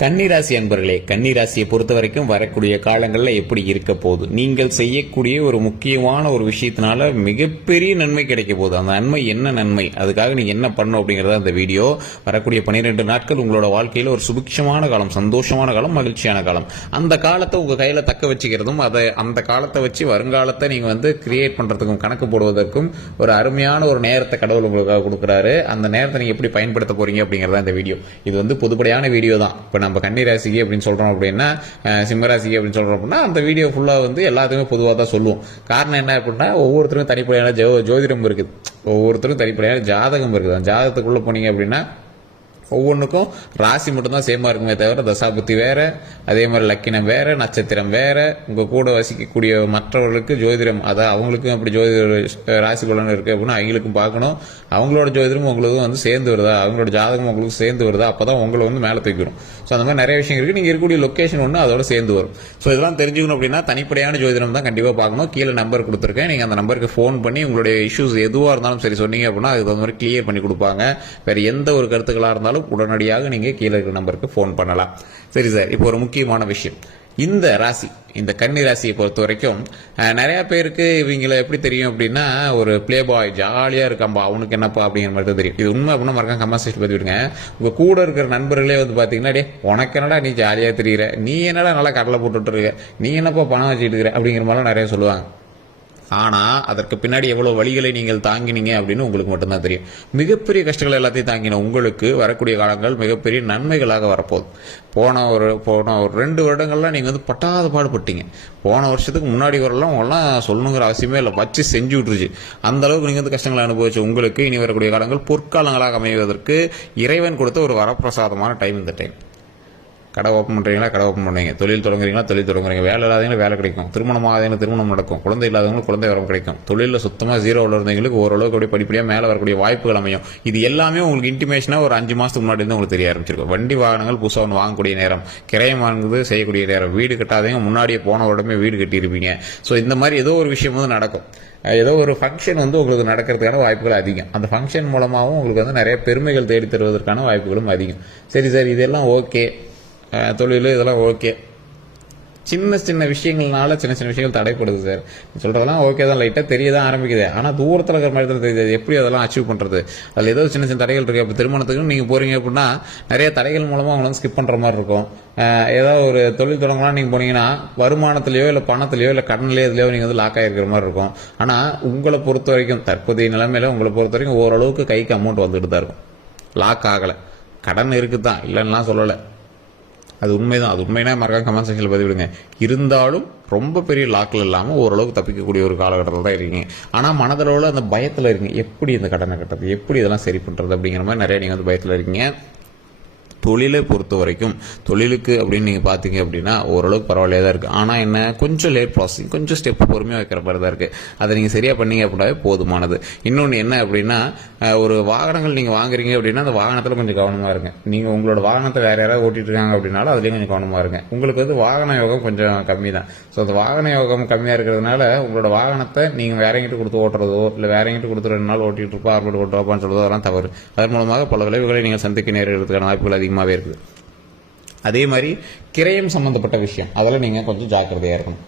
கன்னிராசி அன்பர்களே, கன்னிராசியை பொறுத்த வரைக்கும் வரக்கூடிய காலங்களில் எப்படி இருக்க போகுது? நீங்கள் செய்யக்கூடிய ஒரு முக்கியமான ஒரு விஷயத்தினால மிகப்பெரிய நன்மை கிடைக்க போகுது. அந்த நன்மை என்ன நன்மை, அதுக்காக நீங்க என்ன பண்ணணும் அப்படிங்கறத அந்த வீடியோ. வரக்கூடிய 12 நாட்கள் உங்களோட வாழ்க்கையில ஒரு சுபிக்ஷமான காலம், சந்தோஷமான காலம், மகிழ்ச்சியான காலம். அந்த காலத்தை உங்க கையில தக்க வச்சுக்கிறதும், அதை அந்த காலத்தை வச்சு வருங்காலத்தை நீங்க கிரியேட் பண்றதுக்கும், கணக்கு போடுவதற்கும் ஒரு அருமையான ஒரு நேரத்தை கடவுள் உங்களுக்காக கொடுக்குறாரு. அந்த நேரத்தை நீங்க எப்படி பயன்படுத்த போறீங்க அப்படிங்கறத இந்த வீடியோ. இது பொதுப்படையான வீடியோ தான். இப்ப நம்ம கன்னிராசிக்கு அப்படின்னு சொல்றோம் அப்படின்னா, சிம்மராசிக்கு அப்படின்னு சொல்றோம் அப்படின்னா, அந்த வீடியோ ஃபுல்லா எல்லாத்துக்குமே பொதுவாக தான் சொல்லுவோம். காரணம் என்ன அப்படின்னா, ஒவ்வொருத்தரும் தனிப்படையான ஜோதிடம் இருக்குது, ஒவ்வொருத்தரும் தனிப்படையான ஜாதகம் இருக்குது. அந்த ஜாதகத்துக்குள்ள போனீங்க அப்படின்னா ஒவ்வொன்றுக்கும் ராசி மட்டும்தான் சேமா இருக்குமே தவிர தசாபுத்தி வேற, அதே மாதிரி லக்கினம் வேற, நட்சத்திரம் வேற. உங்க கூட வசிக்கக்கூடிய மற்றவர்களுக்கு ஜோதிடம், அதான் அவங்களுக்கும் அப்படி ஜோதிட ராசி பலன் இருக்கு அப்படின்னா அவங்களுக்கும் பார்க்கணும். அவங்களோட ஜோதிடம் உங்களுக்கு சேர்ந்து வருதா, அவங்களோட ஜாதகம் உங்களுக்கு சேர்ந்து வருதா, அப்பதான் உங்களை மேலே தூக்கிடும். ஸோ அந்த மாதிரி நிறைய விஷயம் இருக்கு. நீங்க இருக்கக்கூடிய லொக்கேஷன் ஒன்று அதோட சேர்ந்து வரும். ஸோ இதெல்லாம் தெரிஞ்சுக்கணும் அப்படின்னா தனிப்படையான ஜோதிடம் தான் கண்டிப்பா பார்க்கணும். கீழே நம்பர் கொடுத்துருக்கேன், நீங்க அந்த நம்பருக்கு ஃபோன் பண்ணி உங்களுடைய இஷ்யூஸ் எதுவாக இருந்தாலும் சரி சொன்னீங்க அப்படின்னா அதுக்கு தகுந்த மாதிரி கிளியர் பண்ணி கொடுப்பாங்க. வேற எந்த ஒரு கருத்துக்களாக இருந்தாலும் உடனடியாக நீங்க கீழே இருக்கிற நம்பருக்கு போன் பண்ணலாம். சரி சார், இப்போ ஒரு முக்கியமான விஷயம். இந்த ராசி, இந்த கன்னி ராசியை பொறுத்த வரைக்கும் நிறைய பேருக்கு இவங்களை எப்படி தெரியும் அப்படின்னா, ஒரு பிளே பாய் ஜாலியா இருக்காம்பா, அவனுக்கு என்னப்பா அப்படிங்கிற மாதிரி தான் தெரியும். இது உண்மை அப்படின்னா மறக்காம கமெண்ட் செக்ஷன் பத்தி விடுங்க. உங்க கூட இருக்கிற நண்பர்களே பாத்தீங்கன்னா, டே உனக்கு என்னடா நீ ஜாலியா தெரியுற, நீ என்னடா நல்லா கடலை போட்டுட்டு இருக்க, நீ என்னப்பா பணம் வச்சுட்டு இருக்கிற அப்படிங்கிற மாதிரிலாம் நிறைய சொல்லுவாங்க. ஆனா அதற்கு பின்னாடி எவ்வளவு வழிகளை நீங்கள் தாங்கினீங்க அப்படின்னு உங்களுக்கு மட்டும்தான் தெரியும். மிகப்பெரிய கஷ்டங்கள் எல்லாத்தையும் தாங்கின உங்களுக்கு வரக்கூடிய காலங்கள் மிகப்பெரிய நன்மைகளாக வரப்போகுது. போன ஒரு 2 வருடங்கள்லாம் நீங்க பட்டாத பாடுபட்டீங்க. போன வருஷத்துக்கு முன்னாடி வரலாம் உங்களாம் சொல்லணுங்கிற அவசியமே இல்லை, வச்சு செஞ்சு விட்டுருச்சு. அந்த அளவுக்கு நீங்க கஷ்டங்களை அனுபவிச்சு உங்களுக்கு இனி வரக்கூடிய காலங்கள் பொற்காலங்களாக அமைவதற்கு இறைவன் கொடுத்த ஒரு வரப்பிரசாதமான டைம் இந்த டைம். கடை ஓப்பன் பண்ணுறீங்களா, கடை ஓப்பன் பண்ணுவீங்க. தொழில் தொடங்குறீங்களா, தொழில் தொடங்குறீங்க. வேலை இல்லாதவங்களுக்கு வேலை கிடைக்கும். திருமணம் ஆகாதவங்களுக்கு திருமணம் நடக்கும். குழந்தை இல்லாதவங்களுக்கு குழந்தை வரம் கிடைக்கும். தொழிலில் சுத்தமாக ஜீரோவில் இருந்தவங்களுக்கு ஓரளவுக்கு அப்படியே படிப்படியாக மேலே வரக்கூடிய வாய்ப்புகள் அமையும். இது எல்லாமே உங்களுக்கு இன்டிமேஷனாக ஒரு 5 மாதத்துக்கு முன்னாடி இருந்து உங்களுக்கு தெரிய ஆரம்பிச்சிருக்கும். வண்டி வாகனங்கள் புதுசாக ஒன்று வாங்கக்கூடிய நேரம், கிரயம் வாங்குறது செய்யக்கூடிய நேரம், வீடு கட்டாதவங்க முன்னாடியே போன உடனே வீடு கட்டியிருப்பீங்க. ஸோ இந்த மாதிரி ஏதோ ஒரு விஷயம் நடக்கும். ஏதோ ஒரு ஃபங்க்ஷன் உங்களுக்கு நடக்கிறதுக்கான வாய்ப்புகள் அதிகம். அந்த ஃபங்க்ஷன் மூலமாகவும் உங்களுக்கு நிறைய பெருமைகள் தேடி தருவதற்கான வாய்ப்புகளும் அதிகம். சரி சார், இதெல்லாம் ஓகே, தொழில் இதெல்லாம் ஓகே. சின்ன சின்ன விஷயங்கள்னால சின்ன சின்ன விஷயங்கள் தடைப்படுது சார். சொல்றதெல்லாம் ஓகே தான், லைட்டாக தெரிய தான் ஆரம்பிக்குது. ஆனால் தூரத்தில் இருக்கிற மாதிரி தான் தெரியுது. எப்படி அதெல்லாம் அச்சீவ் பண்ணுறது? அதில் ஏதோ சின்ன சின்ன தடைகள் இருக்கு. இப்போ திருமணத்துக்கு நீங்கள் போறீங்க அப்படின்னா நிறைய தடைகள் மூலமாக அவங்களை ஸ்கிப் பண்ணுற மாதிரி இருக்கும். ஏதாவது ஒரு தொழில் தொடங்கலாம் நீங்கள் போனீங்கன்னா வருமானத்திலேயோ இல்லை பணத்திலேயோ இல்லை கடன்லையோ இதுலையோ நீங்கள் லாக் ஆகிருக்கிற மாதிரி இருக்கும். ஆனால் உங்களை பொறுத்த வரைக்கும் தற்போதைய நிலைமையில உங்களை பொறுத்த வரைக்கும் ஓரளவுக்கு கைக்கு அமௌண்ட் வந்துட்டு தான் இருக்கும். லாக் ஆகலை, கடன் இருக்குதான், இல்லைன்னா சொல்லலை. அது உண்மைதான். அது உண்மைனா மறக்காம கமெண்ட் செக்ஷன்ல பதிவிடுங்க. இருந்தாலும் ரொம்ப பெரிய லாக்கில் இல்லாமல் ஓரளவுக்கு தப்பிக்கக்கூடிய ஒரு காலகட்டத்தில் தான் இருக்கீங்க. ஆனால் மனதளவில் அந்த பயத்தில் இருக்கீங்க, எப்படி இந்த கடனை கட்டுறது, எப்படி இதெல்லாம் சரி பண்ணுறது அப்படிங்கிற மாதிரி நிறைய நீங்கள் பயத்தில் இருக்கீங்க. தொழிலை பொறுத்த வரைக்கும் தொழிலுக்கு அப்படின்னு நீங்கள் பார்த்தீங்க அப்படின்னா ஓரளவுக்கு பரவாயில்லையா தான் இருக்குது. ஆனால் என்ன, கொஞ்சம் லேட் ப்ராசஸிங், கொஞ்சம் ஸ்டெப் பொறுமையாக வைக்கிற மாதிரி தான் இருக்குது. அதை நீங்கள் சரியாக பண்ணீங்க அப்படின்னாவே போதுமானது. இன்னொன்று என்ன அப்படின்னா, ஒரு வாகனங்கள் நீங்கள் வாங்குறீங்க அப்படின்னா அந்த வாகனத்தில் கொஞ்சம் கவனமாக இருங்க. நீங்கள் உங்களோட வாகனத்தை வேறு யாராவது ஓட்டிட்டு இருக்காங்க அப்படின்னாலும் அதுலேயும் கொஞ்சம் கவனமாக இருங்க. உங்களுக்கு வாகன யோகம் கொஞ்சம் கம்மி தான். ஸோ அந்த வாகன யோகம் கம்மியாக இருக்கிறதுனால உங்களோட வாகனத்தை நீங்கள் வேற எங்கிட்ட கொடுத்து ஓட்டுறதோ இல்லை வேற எங்கிட்ட கொடுத்து 2 நாள் ஓட்டிட்டு இருப்பா ஆர்போட் ஓட்டுவாப்பான்னு சொல்றதோ அதெல்லாம் தவறு. அதன் மூலமாக பல விளைவுகளை நீங்கள் சந்திக்க நேரிடுறதுக்கான வாய்ப்புகள் அதிகமாகவே இருக்குது. அதே மாதிரி கிரயம் சம்பந்தப்பட்ட விஷயம், அதெல்லாம் நீங்கள் கொஞ்சம் ஜாக்கிரதையாக இருக்கணும்.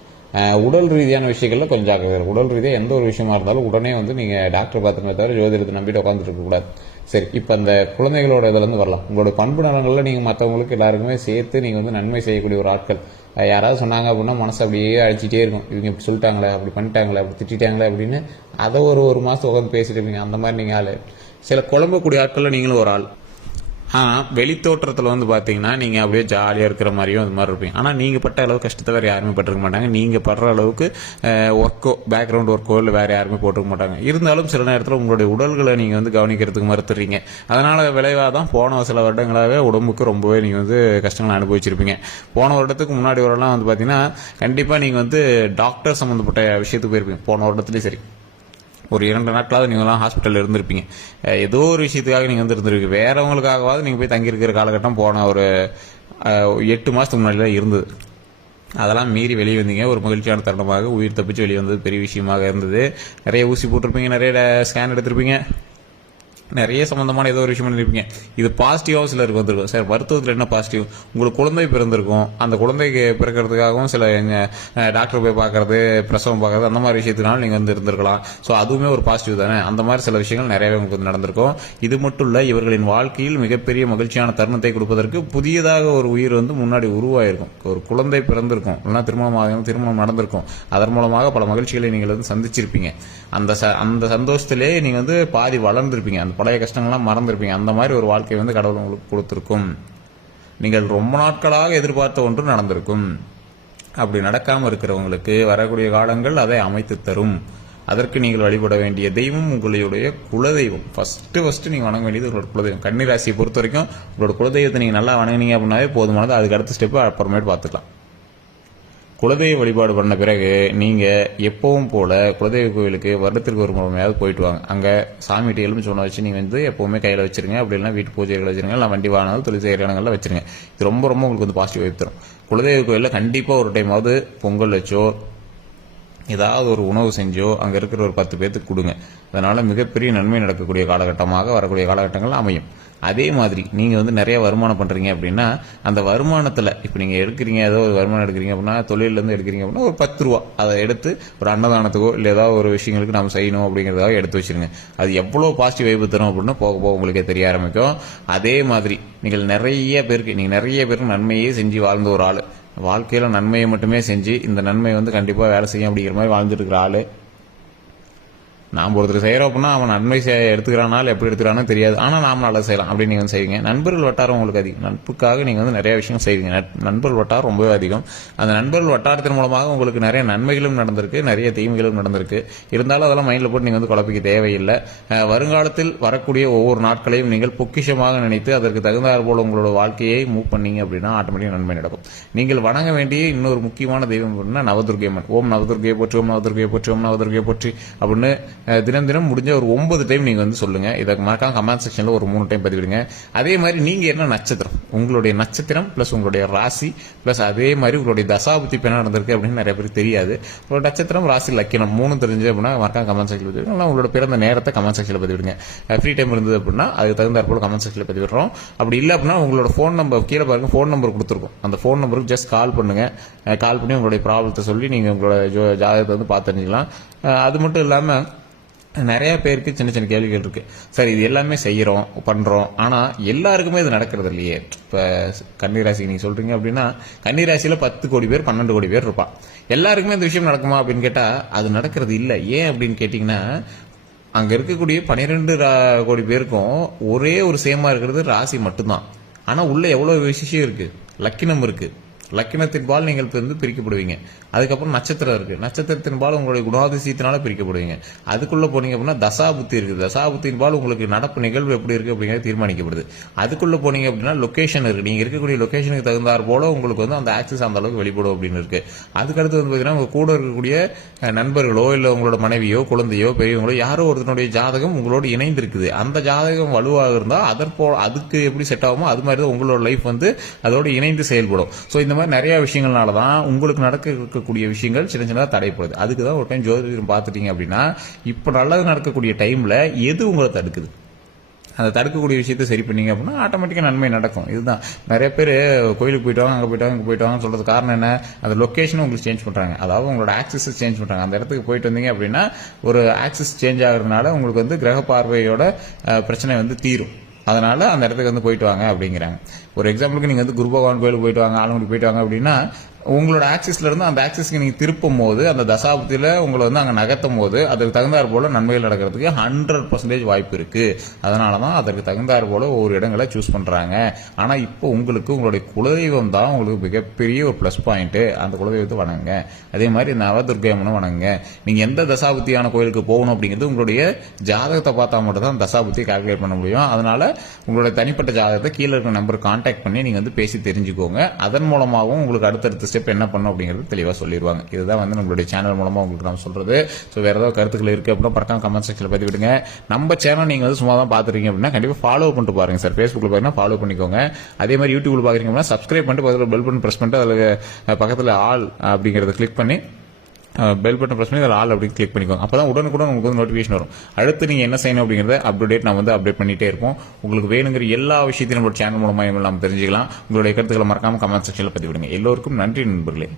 உடல் ரீதியான விஷயங்கள்ல கொஞ்சம் ஜாக்கிரதையாக இருக்கும். உடல் ரீதியாக எந்த ஒரு விஷயமா இருந்தாலும் உடனே நீங்கள் டாக்டர் பார்த்துமே தவிர ஜோதிடத்தை நம்பிட்டு உட்காந்துட்டு இருக்கக்கூடாது. சரி, இப்போ அந்த குழந்தைகளோட இதுலேருந்து வரலாம். உங்களோட பண்பு நலங்களில் நீங்கள் மற்றவங்களுக்கு எல்லாருக்குமே சேர்த்து நீங்கள் நன்மை செய்யக்கூடிய ஒரு ஆட்கள். யாராவது சொன்னாங்க அப்படின்னா மனசு அப்படியே அழிச்சிட்டே இருக்கும். இவங்க இப்படி சொல்லிட்டாங்களே, அப்படி பண்ணிட்டாங்களே, அப்படி திட்டாங்களே அப்படின்னு அதை ஒரு மாதம் உட்காந்து பேசிட்டு இருப்பீங்க. அந்த மாதிரி நீங்கள் ஆள். சில குழம்பக்கூடிய ஆட்களில் நீங்களும் ஒரு ஆள். ஆனால் வெளித்தோற்றத்தில் பார்த்தீங்கன்னா நீங்கள் அப்படியே ஜாலியாக இருக்கிற மாதிரியும் அது மாதிரி இருப்பீங்க. ஆனால் நீங்கள் பட்ட அளவு கஷ்டத்தை வேறு யாருமே பட்டிருக்க மாட்டாங்க. நீங்கள் படுற அளவுக்கு ஒர்க்கோ, பேக்ரவுண்ட் ஒர்க்கோ இல்லை வேறு யாருமே போட்டிருக்க மாட்டாங்க. இருந்தாலும் சில நேரத்தில் உங்களுடைய உடல்களை நீங்கள் கவனிக்கிறதுக்கு மறுத்துறீங்க. அதனால் விளைவாக தான் போன சில வருடங்களாகவே உடம்புக்கு ரொம்பவே நீங்கள் கஷ்டங்களை அனுபவிச்சிருப்பீங்க. போன வருடத்துக்கு முன்னாடி வரலாம் பார்த்தீங்கன்னா கண்டிப்பாக நீங்கள் டாக்டர் சம்மந்தப்பட்ட விஷயத்துக்கு போயிருப்பீங்க. போன வருடத்துலேயும் சரி ஒரு 2 நாட்களாவது நீங்களாம் ஹாஸ்பிட்டலில் இருந்திருப்பீங்க. ஏதோ ஒரு விஷயத்துக்காக நீங்கள் இருந்திருப்பீங்க. வேறவங்களுக்காகவாவது நீங்கள் போய் தங்கியிருக்கிற காலகட்டம் போன ஒரு 8 மாதத்துக்கு முன்னாடி தான் இருந்தது. அதெல்லாம் மீறி வெளியே வந்தீங்க. ஒரு மகிழ்ச்சியான தருணமாக உயிர் தப்பிச்சு வெளியே வந்தது பெரிய விஷயமாக இருந்தது. நிறைய ஊசி போட்டிருப்பீங்க, நிறைய ஸ்கேன் எடுத்திருப்பீங்க. நிறைய சம்பந்தமான ஏதோ ஒரு விஷயம் பண்ணிருப்பீங்க. இது பாசிட்டிவாக சிலருக்கு வந்திருக்கும். சார் மருத்துவத்தில் என்ன பாசிட்டிவ், உங்களுக்கு குழந்தை பிறந்திருக்கும், அந்த குழந்தைக்கு பிறக்கிறதுக்காகவும் சில டாக்டர் போய் பார்க்கறது, பிரசவம் பார்க்கறது, அந்த மாதிரி விஷயத்தினால நீங்கள் வந்து இருந்திருக்கலாம். ஸோ அதுவுமே ஒரு பாசிட்டிவ் தானே. அந்த மாதிரி சில விஷயங்கள் நிறையவே உங்களுக்கு வந்து நடந்திருக்கும். இது மட்டும் இல்லை, இவர்களின் வாழ்க்கையில் மிகப்பெரிய மகிழ்ச்சியான தருணத்தை கொடுப்பதற்கு புதியதாக ஒரு உயிர் வந்து முன்னாடி உருவாயிருக்கும். ஒரு குழந்தை பிறந்திருக்கும், இல்லைன்னா திருமணம் நடந்திருக்கும். அதன் மூலமாக பல மகிழ்ச்சிகளை நீங்கள் வந்து சந்திச்சிருப்பீங்க. அந்த சந்தோஷத்திலே நீங்கள் வந்து பாதி வளர்ந்துருப்பீங்க. அந்த பழைய கஷ்டங்கள்லாம் மறந்துருப்பீங்க. அந்த மாதிரி ஒரு வாழ்க்கை வந்து கடவுள் உங்களுக்கு கொடுத்திருக்கும். நீங்கள் ரொம்ப நாட்களாக எதிர்பார்த்த ஒன்று நடந்திருக்கும். அப்படி நடக்காமல் இருக்கிறவங்களுக்கு வரக்கூடிய காலங்கள் அதை அமைத்து தரும். அதற்கு நீங்கள் வழிபட வேண்டிய தெய்வம் உங்களுடைய குலதெய்வம். ஃபர்ஸ்ட் நீங்க வணங்க வேண்டியது உங்களோட குலதெய்வம். கன்னிராசியை பொறுத்த வரைக்கும் உங்களோட குலதெய்வத்தை நீங்க நல்லா வணங்கினீங்க அப்படின்னாவே போதுமானது. அதுக்கு அடுத்த ஸ்டெப் அப்புறமேட்டு பார்த்துக்கலாம். குலதெய்வ வழிபாடு பண்ண பிறகு நீங்க எப்பவும் போல குலதெய்வ கோவிலுக்கு வருடத்திற்கு ஒரு முறையாவது போயிட்டு வாங்க. அங்க சாமிகிட்ட எலும்பு சொன்ன வச்சு நீங்க வந்து எப்பவுமே கையில வச்சிருங்க. அப்படி இல்லைன்னா வீட்டு பூஜைகள் வச்சிருங்க, இல்லை வண்டி வாகனம் தொழில் செய்கிற இடங்கள்ல வச்சிருங்க. இது ரொம்ப உங்களுக்கு வந்து பாசிட்டிவ் வைப் தரும். குலதெய்வ கோயிலில் கண்டிப்பா ஒரு டைமாவது பொங்கல் வச்சோ ஏதாவது ஒரு உணவு செஞ்சோ அங்க இருக்கிற ஒரு 10 பேருக்கு கொடுங்க. அதனால மிகப்பெரிய நன்மை நடக்கக்கூடிய காலகட்டமாக வரக்கூடிய காலகட்டங்கள் அமையும். அதே மாதிரி நீங்க வந்து நிறைய வருமானம் பண்றீங்க அப்படின்னா அந்த வருமானத்துல இப்ப நீங்க எடுக்கிறீங்க, ஏதோ ஒரு வருமானம் எடுக்கிறீங்க அப்படின்னா, தொழில இருந்து எடுக்கிறீங்க அப்படின்னா ஒரு 10 ரூபா அதை எடுத்து ஒரு அன்னதானத்துக்கோ இல்லை ஏதாவது ஒரு விஷயங்களுக்கு நம்ம செய்யணும் அப்படிங்கறதாக எடுத்து வச்சிருங்க. அது எவ்வளவு பாசிட்டிவ் வைப் தரும் அப்படின்னு போக போக உங்களுக்கே தெரிய ஆரம்பிக்கும். அதே மாதிரி நீங்க நிறைய பேருக்கு நன்மையே செஞ்சு வாழ்ந்த ஒரு ஆளு, வாழ்க்கையில நன்மையை மட்டுமே செஞ்சு இந்த நன்மை வந்து கண்டிப்பா வேலை செய்யும் அப்படிங்கிற மாதிரி வாழ்ந்துட்டு இருக்கிற ஆளு, நாம் ஒருத்தர் செய்யறோம் அப்படின்னா அவன் நன்மை எடுத்துக்கிறானால எப்படி எடுத்துக்கிறானோ தெரியாது. ஆனா நாம நல்லா செய்யலாம் அப்படின்னு நீங்க வந்து செய்வீங்க. நண்பர்கள் வட்டாரம் உங்களுக்கு அதிகம். நட்புக்காக நீங்க வந்து நிறைய விஷயம் செய்வீங்க. நண்பர்கள் வட்டாரம் ரொம்பவே அதிகம். அந்த நண்பர்கள் வட்டாரத்தின் மூலமாக உங்களுக்கு நிறைய நன்மைகளும் நடந்திருக்கு, நிறைய தீமைகளும் நடந்திருக்கு. இருந்தாலும் அதெல்லாம் மைண்ட்ல போட்டு நீங்க வந்து குழப்பிக்க தேவையில்லை. வருங்காலத்தில் வரக்கூடிய ஒவ்வொரு நாட்களையும் நீங்கள் பொக்கிஷமாக நினைத்து அதற்கு தகுந்தாற் போல உங்களோட வாழ்க்கையை மூவ் பண்ணீங்க அப்படின்னா ஆட்டோமேட்டிக் நன்மை நடக்கும். நீங்கள் வணங்க வேண்டிய இன்னொரு முக்கியமான தெய்வம் அப்படின்னா நவதுர்க்கை அம்மன். ஓம் நவதுர்க்கையை போற்றி, ஓம் நவதுர்க்கையை போற்றி, ஓம் நவதுர்க்கையை போற்றி அப்படின்னு தினம் முடிஞ்ச ஒரு 9 டைம் நீங்க வந்து சொல்லுங்க. இதை மறக்காம கமெண்ட் செக்ஷன்ல ஒரு 3 டைம் பதிவிடுங்க. அதே மாதிரி நீங்க என்ன நட்சத்திரம், உங்களுடைய நட்சத்திரம் பிளஸ் உங்களுடைய ராசி பிளஸ் அதே மாதிரி உங்களுடைய தசாபுத்தி என்ன நடந்திருக்கு அப்படின்னு நிறைய பேருக்கு தெரியாது. உங்களோட நட்சத்திரம், ராசி, லக்கினம் 3 தெரிஞ்சு அப்படின்னா மறக்காம கமெண்ட் செக்ஷன்ல பதிவிடுங்க. உங்களோட பிறந்த நேரத்தை கமெண்ட் செக்ஷன்ல பதிவிடுங்க. ஃப்ரீ டைம் இருந்தது அப்படின்னா அதுக்கு தகுந்தாற் போல கமெண்ட் செக்ஷன்ல பதிவிடுறோம். அப்படி இல்லை அப்படின்னா உங்களோட ஃபோன் நம்பர் கீழே பாருங்க, ஃபோன் நம்பர் கொடுத்துருக்கும். அந்த ஃபோன் நம்பருக்கு ஜஸ்ட் கால் பண்ணுங்க. கால் பண்ணி உங்களுடைய ப்ராப்ளத்தை சொல்லி நீங்க உங்களோட ஜாதகத்தை வந்து பார்த்து தெரிஞ்சுக்கலாம். அது மட்டும் இல்லாம நிறைய பேருக்கு சின்ன சின்ன கேள்விகள் இருக்கு. சார் இது எல்லாமே செய்யறோம் பண்றோம், ஆனா எல்லாருக்குமே இது நடக்கிறது இல்லையே. இப்ப கன்னிராசி நீங்க சொல்றீங்க அப்படின்னா கன்னிராசியில 10 கோடி பேர் 12 கோடி பேர் இருப்பான். எல்லாருக்குமே இந்த விஷயம் நடக்குமா அப்படின்னு கேட்டா அது நடக்கிறது இல்லை. ஏன் அப்படின்னு கேட்டீங்கன்னா அங்க இருக்கக்கூடிய 12 கோடி பேருக்கும் ஒரே ஒரு சேமா இருக்கிறது ராசி மட்டும்தான். ஆனா உள்ள எவ்வளவு விசேஷம் இருக்கு, லக்கினம் இருக்கு. லக்கினத்தின் பால் நீங்கள் வந்து பிரிக்கப்படுவீங்க. அதுக்கப்புறம் நட்சத்திரம் இருக்கு. நட்சத்திரத்தின் பால் உங்களுடைய குணாதிசயத்தினால பிரிக்கப்படுவீங்க. அதுக்குள்ள போனீங்க அப்படின்னா தசாபுத்தி இருக்கு. தசாபுத்தின் பால் உங்களுக்கு நடப்பு நிகழ்வு எப்படி இருக்கு அப்படிங்கிறது தீர்மானிக்கப்படுது. அதுக்குள்ள போனீங்க அப்படின்னா லொகேஷன் இருக்கு. நீங்க இருக்கக்கூடிய லொகேஷனுக்கு தகுந்தாற் போல உங்களுக்கு வந்து அந்த ஆக்சஸ் அந்த அளவுக்கு வெளிப்படும் அப்படின்னு இருக்கு. அதுக்கடுத்து வந்து பாத்தீங்கன்னா உங்க கூட இருக்கக்கூடிய நண்பர்களோ இல்ல உங்களோட மனைவியோ குழந்தையோ பெரியவங்களோ யாரோ ஒருத்தனுடைய ஜாதகம் உங்களோட இணைந்து இருக்குது. அந்த ஜாதகம் வலுவாக இருந்தா அதுக்கு எப்படி செட் ஆகுமோ அது மாதிரி தான் உங்களோட லைஃப் வந்து அதோட இணைந்து செயல்படும். ஸோ இந்த மாதிரி நிறைய விஷயங்கள்னாலதான் உங்களுக்கு நடக்கக்கூடிய விஷயங்கள் சின்ன சின்னதா தடைப்படுது. அதுக்குதான் ஒரு டைம் ஜோதிடம் பார்த்துட்டீங்க அப்படின்னா இப்ப நல்லது நடக்கக்கூடிய டைம்ல எது உங்களை தடுக்குது, அந்த தடுக்கக்கூடிய விஷயத்தை சரி பண்ணீங்க அப்படின்னா ஆட்டோமேட்டிக்கா நன்மை நடக்கும். இதுதான் நிறைய பேர் கோயிலுக்கு போயிட்டு வாங்க, அங்க போயிட்டு வாங்க, இங்க போயிட்டு வாங்க சொல்றது காரணம் என்ன, அந்த லொகேஷன் உங்களுக்கு சேஞ்ச் பண்றாங்க. அதாவது உங்களோட ஆக்சஸ் சேஞ்ச் பண்றாங்க. அந்த இடத்துக்கு போயிட்டு வந்தீங்க அப்படின்னா ஒரு ஆக்சஸ் சேஞ்ச் ஆகுறதுனால உங்களுக்கு வந்து கிரக பார்வையோட பிரச்சனை வந்து தீரும். அதனால அந்த இடத்துக்கு வந்து போயிட்டு வாங்க அப்படிங்கிறாங்க. ஒரு எக்ஸாம்பிளுக்கு நீங்க வந்து குரு பகவான் கோயிலுக்கு போயிட்டு வாங்க, ஆலங்குடி போயிட்டு வாங்க அப்படின்னா உங்களோட ஆக்சிஸ்ல இருந்து அந்த ஆக்சிஸ்க்கு நீங்க திருப்பும் போது அந்த தசாபத்தியில உங்களை வந்து அங்க நகர்த்தும் போது அதற்கு தகுந்தாற் போல நன்மைகள் நடக்கிறதுக்கு 100% வாய்ப்பு இருக்கு. அதனாலதான் அதற்கு தகுந்தாற் போல ஒவ்வொரு இடங்களை சூஸ் பண்றாங்க. ஆனா இப்போ உங்களுக்கு உங்களுடைய குலதெய்வம் தான் உங்களுக்கு மிகப்பெரிய ஒரு பிளஸ் பாயிண்ட். அந்த குலதெய்வத்தை வணங்குங்க. அதே மாதிரி நவதுர்க்கை அம்மனை வணங்குங்க. நீங்க எந்த தசாபுத்தியான கோயிலுக்கு போகணும் அப்படிங்கிறது உங்களுடைய ஜாதகத்தை பார்த்தா மட்டும் தான் தசாபுத்தியை கால்குலேட் பண்ண முடியும். அதனால உங்களுடைய தனிப்பட்ட ஜாதகத்தை கீழே இருக்கிற நம்பருக்கு கான்டாக்ட் பண்ணி நீங்க வந்து பேசி தெரிஞ்சுக்கோங்க. அதன் மூலமாகவும் உங்களுக்கு அடுத்தடுத்த ஸ்டெப் என்ன பண்ணும் அப்படிங்கிறது தெளிவா சொல்லிடுவாங்க. இதுதான் வந்து நம்மளுடைய சேனல் மூலமா உங்களுக்கு நான் சொல்றது. ஸோ வேற ஏதாவது கருத்துக்கள் இருக்கு அப்படின்னா பறக்காம கமெண்ட் செக்ஷன்ல பதிவு விடுங்க. நம்ம சேனல் நீங்க வந்து சும்மா தான் பாத்துறீங்க அப்படின்னா கண்டிப்பா ஃபாலோ பண்ணிட்டு பாருங்க சார். ஃபேஸ்புக்ல பாருங்க ஃபாலோ பண்ணிக்கோங்க. அதே மாதிரி யூடியூப்ல பாக்குறீங்க அப்படின்னா சப்ஸ்கிரைப் பண்ணிட்டு பக்கத்துல பெல் பட்டன் பிரஸ் பண்ணிட்டு அதுல பக்கத்துல ஆல் அப்படிங்கறத கிளிக் பண்ணி பெல் பட்டன் பிரஸ் பண்ணி அதில் ஆல் அப்படி கிளிக் பண்ணிக்கோங்க. அப்போ தான் உடனுக்குடன் உங்களுக்கு வந்து நோட்டிஃபிகேஷன் வரும். அடுத்து நீங்கள் என்ன செய்யணும் அப்படிங்கிறத அப்டேட் நான் வந்து அப்டேட் பண்ணிட்டே இருப்போம். உங்களுக்கு வேணுங்கிற எல்லா விஷயத்தையும் நம்மளோட சேனல் மூலமாக நம்ம தெரிஞ்சுக்கலாம். உங்களுடைய கருத்துக்களை மறக்காம கமெண்ட் செக்ஷனில் பதிவிடுங்க. எல்லோருக்கும் நன்றி நண்பர்களே.